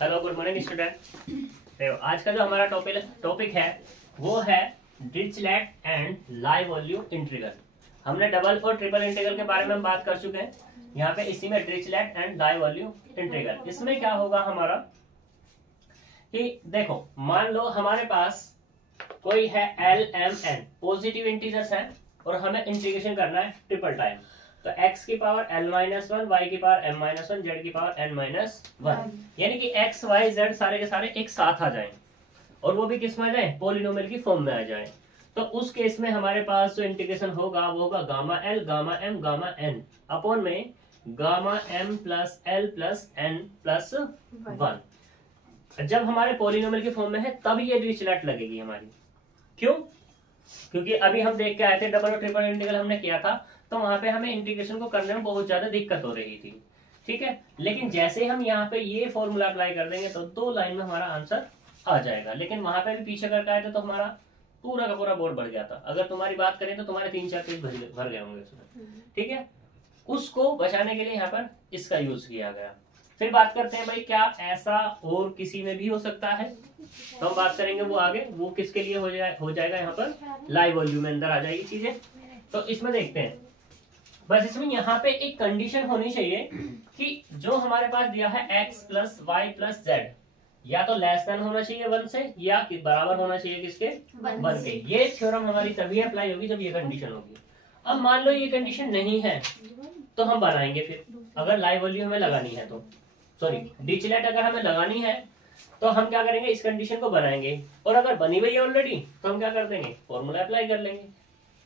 Hello good morning student. आज का जो हमारा टॉपिक है वो है Dirichlet and live volume integral. हमने डबल और ट्रिपल इंटीग्रल के बारे में हम बात कर चुके हैं। यहाँ पे इसी में Dirichlet and live volume integral, इसमें क्या होगा हमारा कि देखो मान लो हमारे पास कोई है l m n positive integers हैं और हमें इंटीग्रेशन करना है ट्रिपल टाइम। तो x की power l minus one, y की power m minus one, z की पावर n माइनस वन, यानी कि x y z सारे के सारे एक साथ आ जाएं और वो भी किस में आ जाए, पॉलिनोमियल की फॉर्म में आ जाए। तो उस केस में हमारे पास जो इंटीग्रेशन होगा वो होगा gamma l gamma m gamma n upon में gamma m plus l plus n plus one. जब हमारे पॉलिनोमियल की फॉर्म में है तब ये डिरिचलेट लगेगी हमारी। क्यों? क्योंकि अभी हम देख के आए थे डबल और ट्रिपल इंटीग्रल हमने किया था, तो वहां पे हमें इंटीग्रेशन को करने में बहुत ज्यादा दिक्कत हो रही थी। ठीक है, लेकिन जैसे हम यहाँ पे ये फॉर्मूला अप्लाई कर देंगे तो 2 लाइन में हमारा आंसर आ जाएगा। लेकिन वहां पे भी पीछे करके आए थे तो हमारा पूरा का पूरा बोर्ड बढ़ गया था। अगर तुम्हारी बात करें तो तुम्हारे 3-4 पेज भर गए होंगे उसमें। ठीक है, उसको बचाने के लिए यहाँ पर इसका यूज किया गया। फिर बात करते हैं भाई क्या ऐसा और किसी में भी हो सकता है, तो हम बात करेंगे वो आगे। वो किसके लिए हो जाएगा यहाँ पर लाइव वॉल्यूम में अंदर आ जाएगी चीजें। तो इसमें देखते हैं, बस इसमें यहाँ पे एक कंडीशन होनी चाहिए कि जो हमारे पास दिया है x plus y plus z या तो लेस देन होना चाहिए 1 से या बराबर होना चाहिए किसके, 1 के। ये थ्योरम हमारी तभी अप्लाई होगी जब ये कंडीशन होगी। अब मान लो ये कंडीशन नहीं है तो हम बनाएंगे फिर, अगर लाइव वॉल्यूम हमें लगानी है तो, सॉरी डिरिचलेट अगर हमें लगानी है तो हम क्या करेंगे, इस कंडीशन को बनाएंगे। और अगर बनी हुई है ऑलरेडी तो हम क्या कर देंगे, फॉर्मूला अप्लाई कर लेंगे।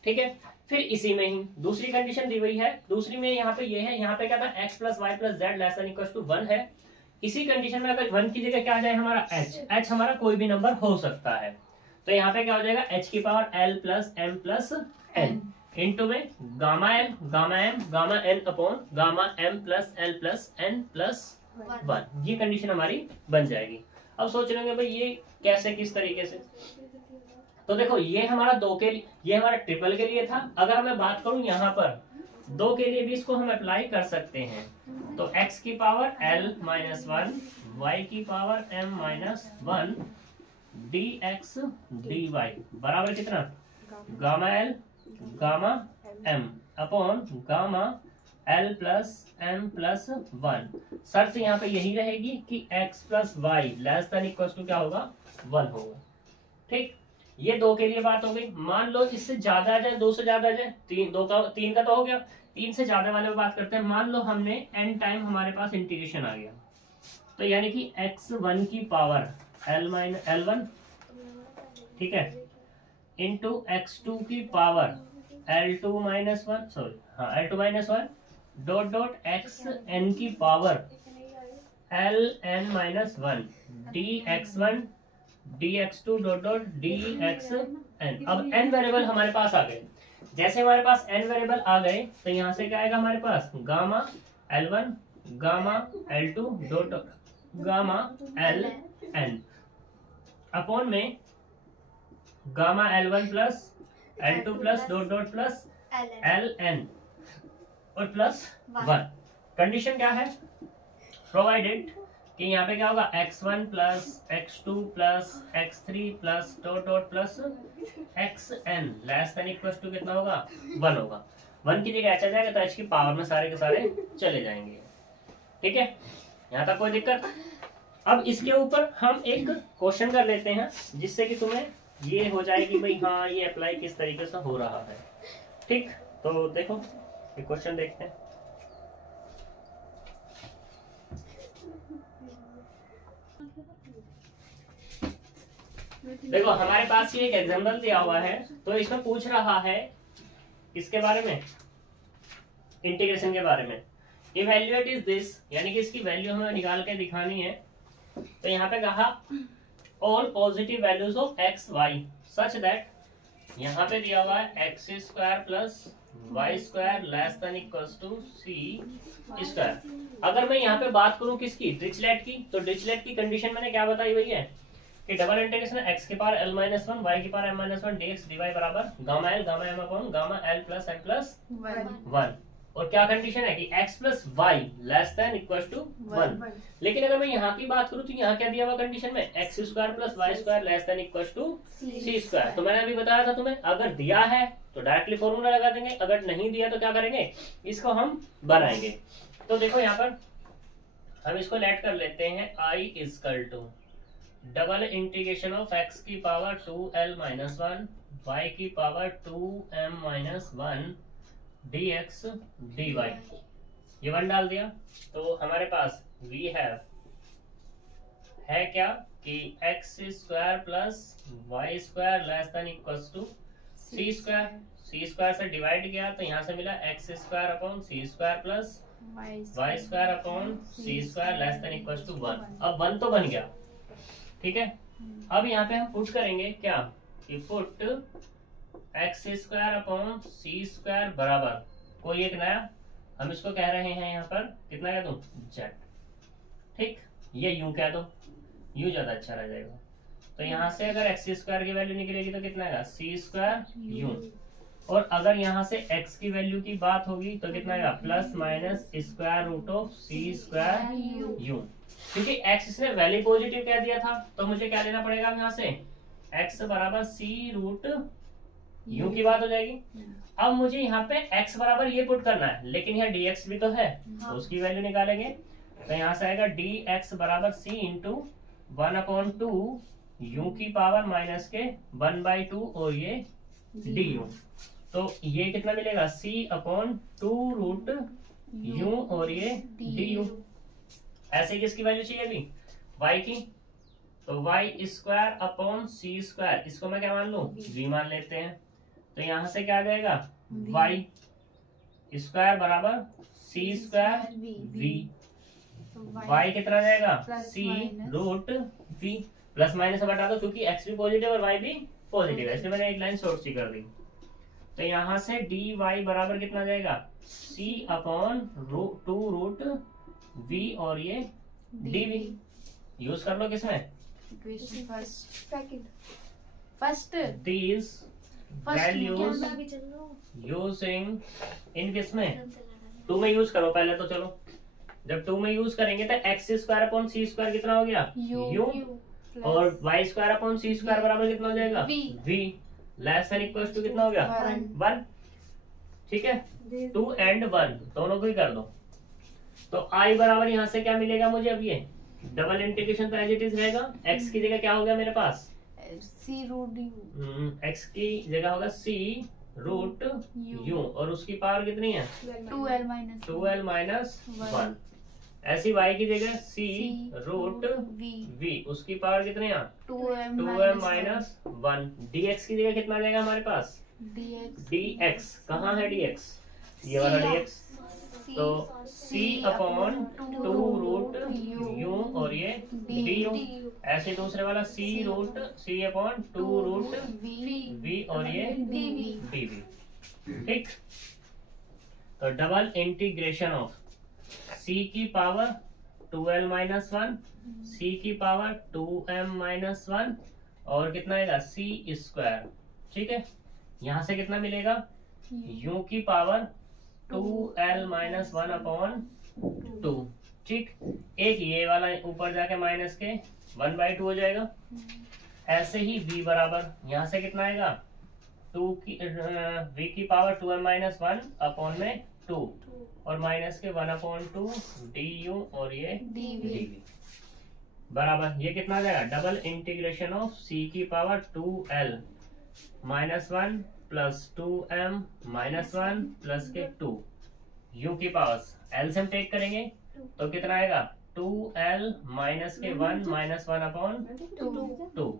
ठीक है, फिर इसी में ही दूसरी कंडीशन दी हुई है। दूसरी में यहाँ पे ये है, यहाँ पे क्या था x plus y plus z less than equal to 1 है। इसी कंडीशन में अगर 1 की जगह क्या आ जाए हमारा h हमारा कोई भी नंबर हो सकता है। तो यहाँ पे क्या हो जाएगा, h की power l plus m plus n into में gamma l gamma m gamma n upon gamma m plus l plus n plus 1। ये कंडीशन हमारी बन जाएगी। अब सोच रहे होंगे भाई ये कैसे, किस तरीके से। तो देखो ये हमारा 2 के लिए, ये हमारा ट्रिपल के लिए था। अगर मैं बात करूं यहाँ पर 2 के लिए भी इसको हम अप्लाई कर सकते हैं। तो x की power l minus one, y की power m minus one, dx dy बराबर कितना, gamma l gamma m upon gamma l plus m plus 1। शर्त यहाँ पे यही रहेगी कि x plus y less than equal to क्या होगा, 1 होगा। ठीक, ये 2 के लिए बात हो गई। मान लो इससे ज्यादा आ जाए, 2 से ज्यादा आ जाए, 3 का तो हो गया। 3 से ज्यादा वाले में बात करते हैं। मान लो हमने n टाइम हमारे पास इंटीग्रेशन आ गया, तो यानी कि x1 की पावर l1, ठीक है, इंटू x2 की power l2 minus one, sorry हाँ l2 minus one dot dot xn की power ln minus one dx1 dx2 dot dot dxn। अब n वेरिएबल हमारे पास आ गए। जैसे हमारे पास n वेरिएबल आ गए तो यहाँ से क्या आएगा हमारे पास, gamma l1 gamma l2 dot dot gamma ln upon में gamma l1 plus l2 plus dot dot plus ln और प्लस 1। कंडीशन क्या है, प्रोवाइडेड कि यहाँ पे क्या होगा, x1 plus x2 plus x3 plus dot dot plus xn less than equal to कितना होगा, 1 होगा। 1 की जगह h आ जाएगा तो h की पावर में सारे के सारे चले जाएंगे। ठीक है, यहाँ तक कोई दिक्कत। अब इसके ऊपर हम एक क्वेश्चन कर लेते हैं जिससे कि तुम्हें ये हो जाए कि भाई हाँ ये अप्लाई किस तरीके से हो रहा है। ठीक, तो देखो एक क्वेश्चन देखते हैं। देखो हमारे पास ये एक एग्जाम्पल दिया हुआ है, तो इसमें पूछ रहा है इसके बारे में, इंटीग्रेशन के बारे में। इवैल्यूएट इज दिस, यानी कि इसकी वैल्यू हमें निकाल के दिखानी है। तो यहाँ पे कहा all positive values of x y such that, यहाँ पे दिया हुआ है x square plus y square less than equals to c square. अगर मैं यहाँ पे बात करूं किसकी, डिरिचलेट की, तो डिरिचलेट की कंडीशन मैंने क्या बताई हुई है कि डबल इंटीग्रेशन x की power l minus one, y की power m minus one dx dy बराबर gamma l gamma m upon gamma l plus n plus 1। और क्या कंडीशन है कि x plus y less than equal to 1। लेकिन अगर मैं यहाँ की बात करूँ तो यहाँ क्या दिया हुआ कंडीशन में, x square plus y square less than equal to c square. तो मैंने अभी बताया था तुम्हें, अगर दिया है तो डायरेक्टली फॉर्मूला लगा देंगे, अगर नहीं दिया तो क्या करेंगे, इसको हम बनाएंगे। तो देखो यहाँ पर हम इसको लेट कर लेते हैं, I equal to double integration of x की पावर 2l माइनस 1 वाई की power 2m minus 1 dx dy। ये 1 डाल दिया तो हमारे पास वी है क्या कि x square plus y square less than equal to c square. C square से डिवाइड किया तो यहाँ से मिला x square upon c square plus y square upon c square less than equal to 1। अब 1 तो बन गया, ठीक है। अब यहाँ पे हम पुट करेंगे क्या कि put x square upon c square बराबर कोई एक नया, हम इसको कह रहे हैं यहाँ पर कितना कह दूं, जेड, ठीक। ये यूं कह दो, यूं ज्यादा अच्छा रह जाएगा। तो यहाँ से अगर एक्स स्क्वायर की वैल्यू निकलेगी तो कितना आएगा, सी स्क्वायर यूं। और अगर यहाँ से x की वैल्यू की बात होगी तो कितना आएगा, plus minus square root of c square यूं। क्योंकि x इसने वैल्यू पॉजिटिव कह दिया था तो मुझे क्या लेना पड़ेगा यहाँ से, x बराबर सी रूट यू की बात हो जाएगी। अब मुझे यहाँ पे x बराबर ये पुट करना है, लेकिन यहाँ dx भी तो है तो उसकी वैल्यू निकालेंगे। तो यहाँ से आएगा dx बराबर c इंटू 1/2 यू की पावर माइनस के 1/2 और ये du। तो ये कितना मिलेगा, c/2 रूट यू और ये du। ऐसे किसकी वैल्यू चाहिए अभी, y की, तो y square upon c square, इसको मैं क्या मान लूं, v मान लेते हैं। तो यहां से क्या आ जाएगा, y स्क्वायर बराबर सी स्क्वायर v, y कितना जाएगा, c root v। Plus minus हटा दो क्योंकि x भी पॉजिटिव और y भी पॉजिटिव है, इसलिए मैंने एक लाइन शॉर्ट सी कर दी। तो यहाँ से dy बराबर कितना जाएगा, c अपॉन 2 रूट v और ये dv। यूज कर लो किसमें, फर्स्ट these values using इन किसमें, 2 में यूज करो पहले तो। चलो जब 2 में यूज करेंगे तो x square upon c square कितना हो गया, u और y square upon c square बराबर कितना हो जाएगा, v less than equal to कितना हो गया, 1, ठीक है। 2 and 1 दोनों को ही कर दो। तो i बराबर यहाँ से क्या मिलेगा मुझे, अब ये डबल इंटीग्रेशन तो एज इट इज रहेगा, x की जगह क्या हो गया मेरे पास, c रूट u, x की जगह होगा c रूट u और उसकी पावर कितनी है, 2l माइनस 1। ऐसी y की जगह c रूट v, उसकी पावर कितनी है, 2m माइनस 1। dx की जगह कितना आ जाएगा हमारे पास, dx कहाँ है dx, ये वाला dx, तो c अपॉन 2 रूट u और ये du। ऐसे दूसरे वाला c root c upon 2 root v और ये dv, ठीक। तो डबल इंटीग्रेशन ऑफ c की पावर 2l माइनस 1, c की पावर 2m माइनस 1 और कितना आएगा c स्क्वायर, ठीक है। यहाँ से कितना मिलेगा, u की पावर 2l माइनस 1/2, ठीक। एक ये वाला ऊपर जाके माइनस के 1/2 हो जाएगा। ऐसे ही v बराबर यहाँ से कितना आएगा, v की पावर 2m माइनस 1/2 और माइनस के 1/2 du और ये dv बराबर ये कितना आ जाएगा, डबल इंटीग्रेशन ऑफ c की power 2l minus 1 plus 2m minus 1 plus के 2 u की पावर एलसीएम टेक करेंगे तो कितना आएगा, 2l माइनस के 1 माइनस 1/2।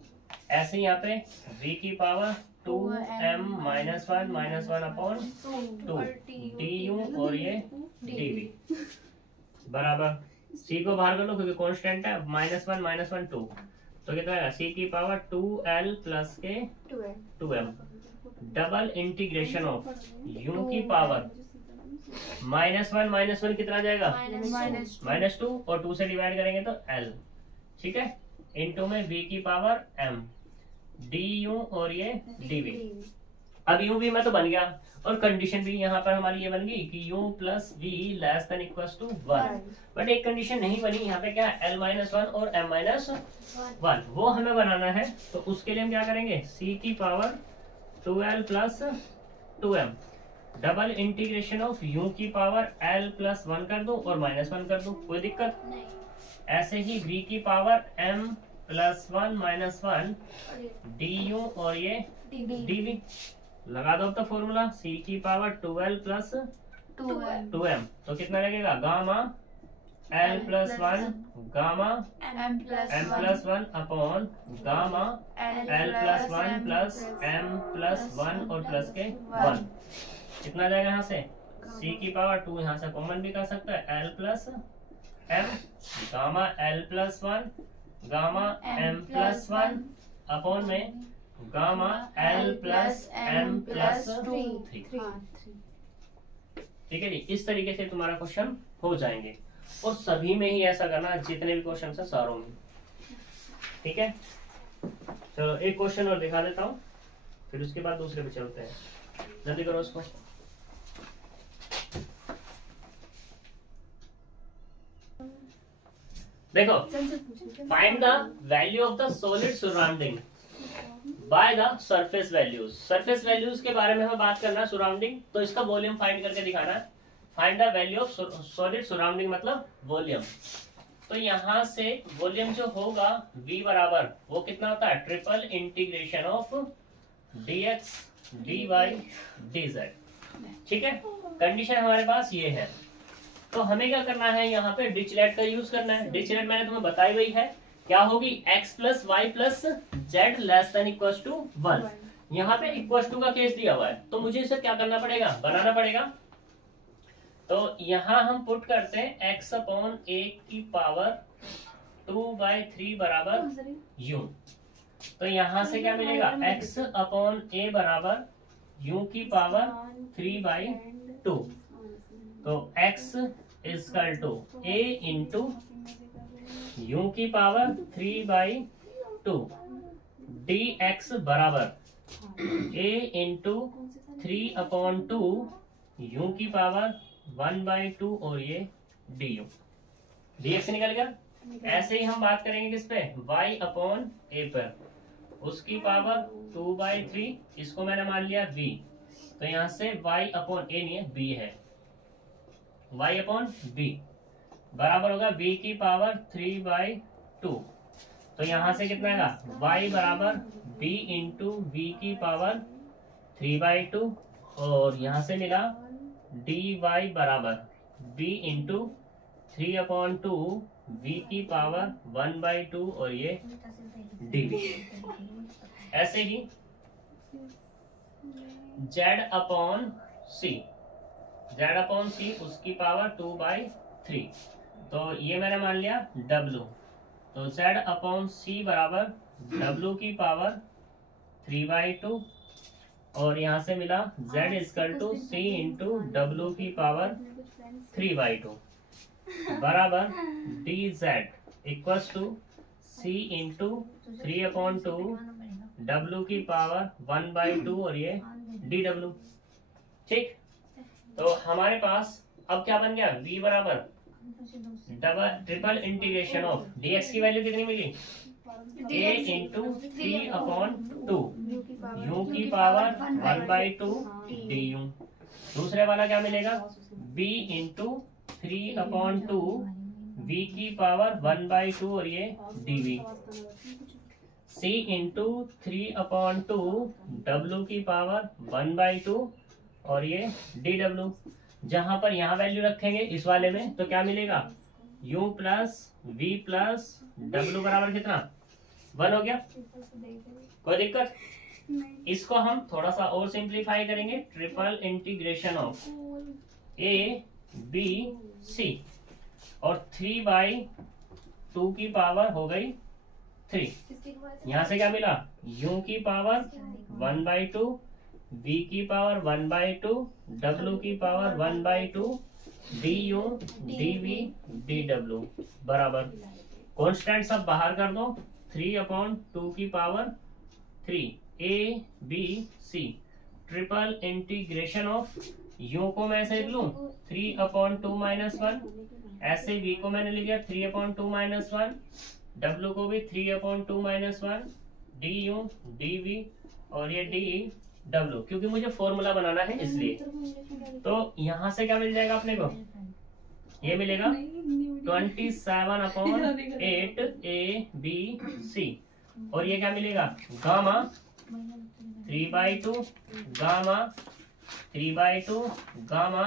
ऐसे यहाँ पे v की power 2m minus 1 minus 1/2 du और ये dv बराबर c को बाहर कर लो क्योंकि कांस्टेंट है, -1 -1 2, तो कितना आएगा c की पावर 2l प्लस के 2m double integration of u की पावर -1 कितना आ जाएगा, -2 और 2 से डिवाइड करेंगे तो l, ठीक है, इनटू में v की पावर m du और ये dv अब यू वी में तो बन गया, और कंडीशन भी यहाँ पर हमारी ये बन गई कि u plus v less than equals to 1। But एक कंडीशन नहीं बनी यहाँ पे, क्या है l-1 और m-1, वो हमें बनाना है। तो उसके लिए हम क्या करेंगे, c की power 2l plus 2m double integration of u की पावर l प्लस 1 कर दूं और -1 कर दूं, कोई दिक्कत नहीं। ऐसे ही v की पावर m प्लस 1 -1 du और ये dv लगा दो। तो फॉर्मूला c की पावर 2l प्लस 2m, तो कितना लगेगा, gamma l plus 1 gamma m plus 1 upon gamma l plus 1 plus m plus 1 और प्लस के 1। कितना जाएगा यहाँ से, c की पावर 2 यहाँ से कॉमन भी कर सकता है, l plus m gamma l plus 1 gamma m plus 1 upon में gamma l plus m plus 3। ठीक है जी, इस तरीके से तुम्हारा क्वेश्चन हो जाएंगे, और सभी में ही ऐसा करना जितने भी क्वेश्चन है सारों में। ठीक है, चलो एक क्वेश्चन और दिखा देता हूँ, फिर उसके बाद दूसरे पे चलते हैं। जल्दी करो उसको। देखो, find the value of the solid surrounding by the surface values. Surface values के बारे में हमें बात करना है, सराउंडिंग, तो इसका वॉल्यूम फाइंड करके दिखाना है। Find the value of solid surrounding मतलब वॉल्यूम। तो यहाँ से वॉल्यूम जो होगा v बराबर वो कितना होता है, triple integration of dx dy dz। ठीक है, कंडीशन हमारे पास ये है। तो हमें क्या करना है, यहाँ पे डिरिचलेट का यूज करना है। डिरिचलेट मैंने तुम्हें बताई हुई है, क्या होगी, x plus y plus z less than equal to 1। यहाँ पे इक्वल टू का केस दिया हुआ है, तो मुझे इसे क्या करना पड़ेगा, बनाना पड़ेगा। तो यहाँ हम पुट करते हैं x अपॉन a की पावर 2/3 बराबर u। तो यहाँ से क्या मिलेगा, x अपॉन a बराबर u की पावर 3/2। तो x equal to a into u की पावर 3/2 dx बराबर a इंटू 3/2 u की पावर 1/2 और ये du। dx निकल गया। ऐसे ही हम बात करेंगे किस पे, y अपॉन a पर, उसकी पावर 2/3, इसको मैंने मान लिया v। तो यहाँ से y अपॉन a नहीं है, b है, y अपॉन b बराबर होगा b की पावर 3/2। तो यहाँ से कितना आएगा, y बराबर b इंटू v की पावर 3/2, और यहाँ से मिला dy बराबर b इंटू 3/2 v की पावर 1/2 और ये dv। ऐसे ही z अपॉन c उसकी पावर 2/3, तो ये मैंने मान लिया w। तो z अपॉन c बराबर w की पावर 3/2, और यहाँ से मिला z equal to c into w की पावर 3/2 बराबर dz equals to c into 3/2 w की पावर 1/2 और ये dw। ठीक, तो हमारे पास अब क्या बन गया, v बराबर ट्रिपल इंटीग्रेशन ऑफ dx की वैल्यू कितनी मिली, a इंटू 3/2 u की पावर 1/2 du। दूसरे वाला क्या मिलेगा, b इंटू 3/2 v की पावर 1/2 और ये dv। c इंटू 3/2 w की पावर 1/2 और ये dw। जहां पर यहाँ वैल्यू रखेंगे इस वाले में, तो क्या मिलेगा, u plus v plus w बराबर कितना, 1 हो गया, कोई दिक्कत। इसको हम थोड़ा सा और सिंप्लीफाई करेंगे, triple integration of a b c, और 3/2 की पावर हो गई 3। यहाँ से क्या मिला, u की पावर 1/2 v की पावर 1/2 w की पावर 1/2 du dv dw बराबर, कॉन्स्टेंट सब बाहर कर दो, 3/2 की power 3 a b c triple integration of you को मैं ऐसे लिख लूं 3/2 - 1, ऐसे v को मैंने लिख दिया 3/2 - 1, w को भी 3/2 - 1, du dv और ये डी डब्ल्यू, क्योंकि मुझे फॉर्मूला बनाना है इसलिए। तो यहां से क्या मिल जाएगा अपने को, ये मिलेगा 27/8 ABC, और ये क्या मिलेगा गामा 3/2 गामा 3/2 गामा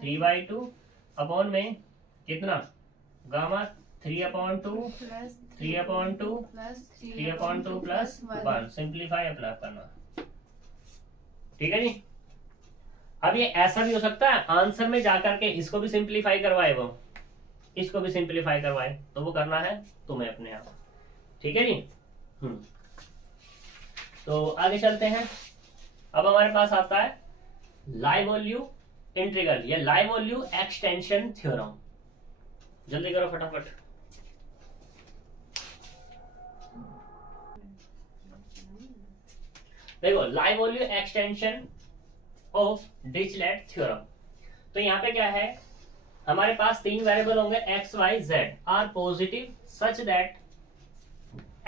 3/2 अपॉन में कितना गामा 3/2 3/2 3/2 प्लस 1, सिंप्लीफाई अप्लाई करना, ठीक है जी। अब ये ऐसा भी हो सकता है आंसर में जाकर के इसको भी सिंप्लीफाई करवाए, वो इसको भी सिंप्लीफाई करवाए, तो वो करना है तुम्हें अपने आप, ठीक है जी। तो आगे चलते हैं। अब हमारे पास आता है लाइवोल्यू इंटीग्रल या लाइवोल्यू एक्सटेंशन थ्योरम। जल्दी करो फटाफट। देखो लाइवोल्यू एक्सटेंशन ऑफ डिरिचलेट थ्योरम। तो यहाँ पे क्या है, हमारे पास तीन वेरिएबल होंगे x y z are positive such that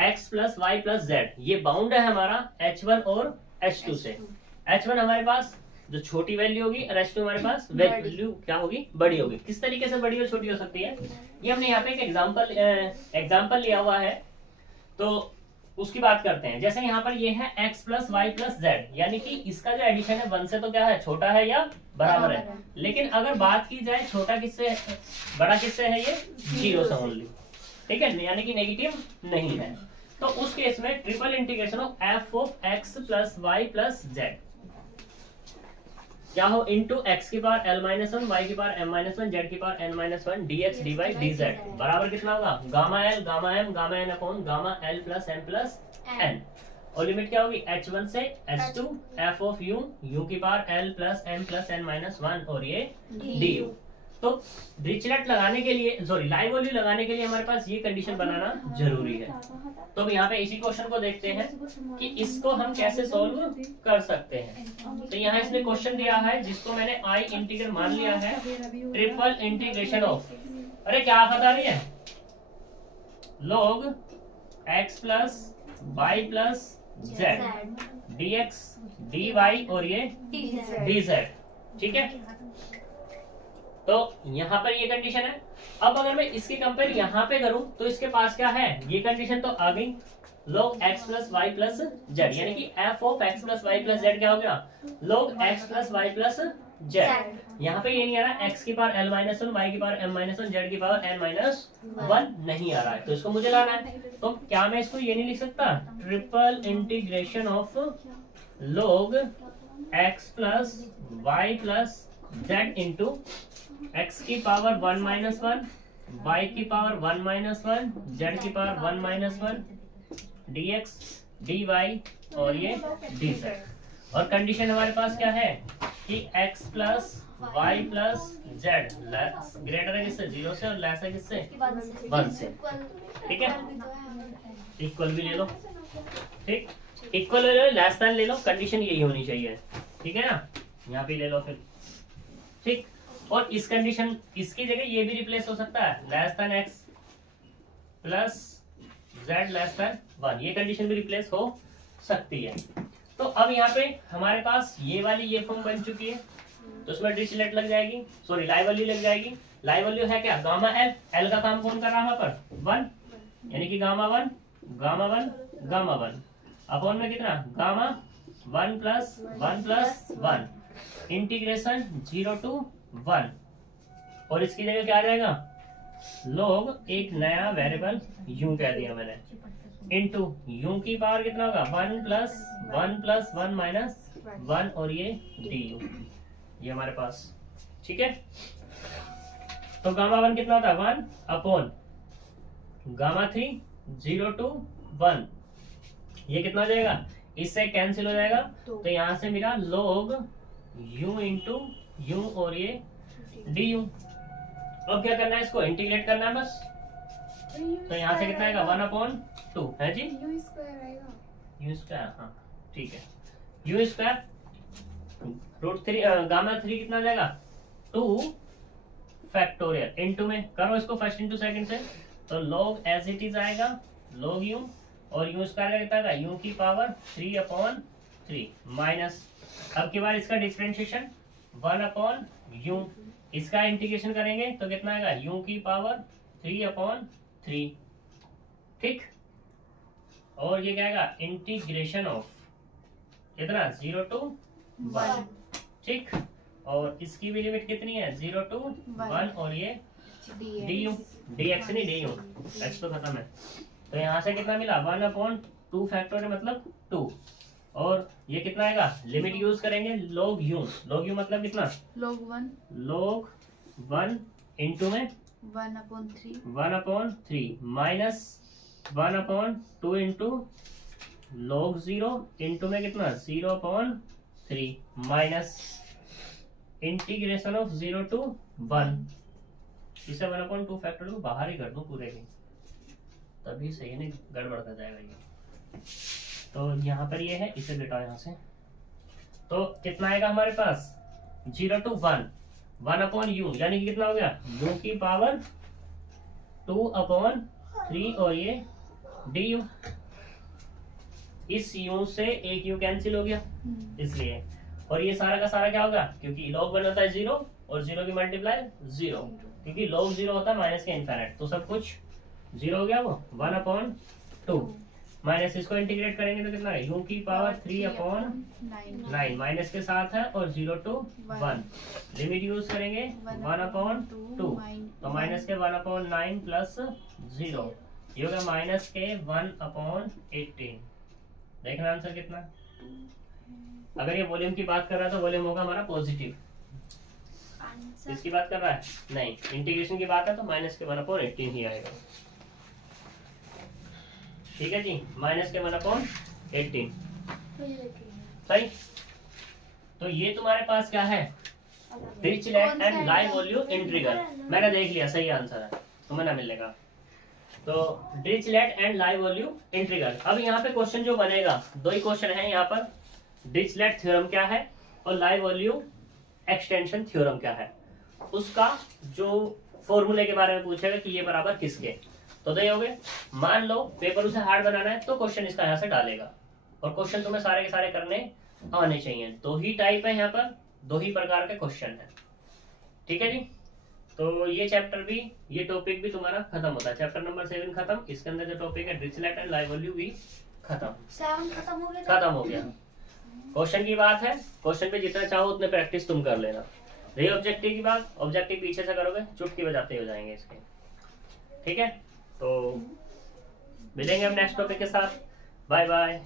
x plus y plus z, ये बाउंड है हमारा h1 और h2 से। h1 हमारे पास जो छोटी वैल्यू होगी और h2 हमारे पास वैल्यू क्या होगी, बड़ी होगी। किस तरीके से बड़ी और छोटी हो सकती है, ये हमने यहाँ पे एक एग्जाम्पल लिया हुआ है, तो उसकी बात करते हैं। जैसे यहाँ पर ये है x plus y plus z, यानी कि इसका जो एडिशन है 1 से तो क्या है, छोटा है या बराबर है। लेकिन अगर बात की जाए छोटा किससे बड़ा किससे है, ये 0 से ओनली, ठीक है, यानी कि नेगेटिव नहीं है। तो उस केस में triple integration of f of x plus y plus z क्या हो, इंटू एक्स की पावर l-1 वाई की पावर m-1 जेड की power n-1 dx dy dz बराबर कितना होगा, gamma l gamma m gamma n upon gamma l plus m plus n, और limit क्या होगी h1 से h2 f of u u की power l plus m plus n-1 और ये du। तो डिरिचलेट लगाने के लिए, सॉरी लाइवोल्यू लगाने के लिए हमारे पास ये कंडीशन बनाना जरूरी है। तो अब यहाँ पे इसी क्वेश्चन को देखते हैं कि इसको हम कैसे सॉल्व कर सकते हैं। तो यहाँ इसने क्वेश्चन दिया है जिसको मैंने आई इंटीग्रल मान लिया है, ट्रिपल इंटीग्रेशन ऑफ, अरे क्या बता रही है, log x plus y plus z dx dy और ये dz, ठीक है। तो यहाँ पर ये कंडीशन है। अब अगर मैं इसकी कंपेयर यहाँ पे करूं तो इसके पास क्या है, ये कंडीशन तो आ गई log x plus y plus z, यानी कि f of x plus y plus z क्या हो गया, log x plus y plus z. यहाँ पे ये नहीं आ रहा x की पावर l-1 y की पावर m-1 z की पावर n-1 नहीं आ रहा है, तो इसको मुझे लाना है। तो क्या मैं इसको ये नहीं लिख सकता, triple integration of log x plus y plus z into x की पावर 1-1 y की पावर 1-1 z की पावर 1-1 dx dy और ये dz। और कंडीशन हमारे पास क्या है कि x plus y plus z greater है किससे, 0 से, और लेस है किससे, 1 से, ठीक है। इक्वल भी ले लो, ठीक, इक्वल ले लो, लेस देन ले लो, कंडीशन यही होनी चाहिए, ठीक है ना, यहाँ पे ले लो फिर, ठीक। और इस कंडीशन, इसकी जगह ये भी रिप्लेस हो सकता है, less than x plus z less than 1, ये कंडीशन भी रिप्लेस हो सकती है। तो अब यहाँ पे हमारे पास ये वाली ये फॉर्म बन चुकी है, तो उसमें डिरिचलेट लग जाएगी, सॉरी लाइवोल्यू लग जाएगी। लाइवोल्यू है क्या, गामा l, l का काम कौन कर रहा है यहाँ पर 1, यानी कि गामा 1 गामा 1 गामा 1 अपॉन में कितना, गामा 1 प्लस 1 इंटीग्रेशन 0 to 1, और इसकी जगह क्या आ जाएगा, log एक नया वेरिएबल u कह दिया मैंने, इंटू u की पावर कितना होगा 1 प्लस 1 माइनस 1 और ये du, ये हमारे पास, ठीक है। तो गामा 1 कितना होता है 1 अपॉन गामा 3 0 to 1, ये कितना हो जाएगा, इससे कैंसिल हो जाएगा, तो यहाँ से मेरा log u इंटू u और ये du। अब क्या करना है, इसको इंटीग्रेट करना है बस, तो यहाँ से कितना आएगा 1/2 है जी, u स्क्वायर आएगा, u स्क्वायर, हाँ ठीक है, u स्क्वायर √3 गामा 3 कितना हो जाएगा 2 फैक्टोरियल इनटू में करो इसको फर्स्ट इनटू सेकंड से, तो log एज इट इज आएगा log u और u स्क्वायर कितना आएगा u की पावर 3/3 माइनस, अब की बार इसका डिफरेंशिएशन 1/u, इसका इंटीग्रेशन करेंगे तो कितना आएगा u की पावर 3/3, ठीक। और ये क्या आएगा इंटीग्रेशन ऑफ कितना 0 to 1, ठीक। और इसकी भी लिमिट कितनी है 0 to 1 और ये du dx नहीं du, x तो खत्म है, तो यहाँ से कितना मिला 1/2 फैक्टोरियल मतलब 2, और ये कितना आएगा लिमिट यूज करेंगे log u मतलब कितना log 1 इनटू में 1/3 माइनस 1/2 इंटू log 0 इंटू में कितना 0/3 माइनस इंटीग्रेशन ऑफ 0 to 1, इसे 1/2 फैक्टोरियल को बाहर ही कर दूं पूरे की, तभी सही नहीं गड़बड़ कर जाएगा ये। तो यहाँ पर ये है, इसे बेटा यहाँ से, तो कितना आएगा हमारे पास 0 to 1/u यानी कि कितना हो गया u की पावर 2/3 और ये du, इस u से एक u कैंसिल हो गया इसलिए, और ये सारा का सारा क्या होगा क्योंकि log 1 होता है 0 और 0 की मल्टीप्लाई 0, क्योंकि log 0 होता है माइनस के इनफिनिट, तो सब कुछ 0 हो गया, वो 1/2 माइनस इसको इंटीग्रेट करेंगे तो कितना है u की पावर 3/9 माइनस के साथ है और 0 to 1, लिमिट यूज करेंगे 1/2, तो माइनस के 1/9 प्लस 0 ये होगा माइनस के 1/18, देखना आंसर कितना, अगर ये वॉल्यूम की बात कर रहा है तो वॉल्यूम होगा हमारा पॉजिटिव, इसकी बात कर रहा है नहीं, इंटीग्रेशन की बात है तो माइनस के 1/18 ही आएगा, ठीक है जी, माइनस के 1/18 सही। तो ये तुम्हारे पास क्या है Dirichlet and live volume integral, मैंने देख लिया सही आंसर है, तुम्हें ना मिलेगा, तो Dirichlet and live volume integral. अब यहाँ पे क्वेश्चन जो बनेगा दो ही क्वेश्चन है यहाँ पर, डिरिचलेट थ्योरम क्या है और लाइव वॉल्यूम एक्सटेंशन थ्योरम क्या है, उसका जो फॉर्मूले के बारे में पूछेगा कि ये बराबर किसके, तो दे हो गए। मान लो पेपर उसे हार्ड बनाना है तो क्वेश्चन इसका यहाँ से डालेगा, और क्वेश्चन तुम्हें सारे के सारे करने आने चाहिए, दो ही टाइप है यहाँ पर, दो ही प्रकार के क्वेश्चन है, ठीक है जी। तो ये चैप्टर भी, ये टॉपिक भी तुम्हारा खत्म होता है, चैप्टर नंबर 7 खत्म, इसके अंदर जो टॉपिक है डिरिचलेट एंड लाइव वॉल्यूम भी खत्म, 7 खत्म हो गया। क्वेश्चन की बात है, क्वेश्चन पे जितना चाहो उतने प्रैक्टिस तुम कर लेना, रही ऑब्जेक्टिव की बात, ऑब्जेक्टिव पीछे से करोगे चुटकी बजाते हो जाएंगे इसके, ठीक है। तो मिलेंगे हम नेक्स्ट टॉपिक के साथ, बाय बाय।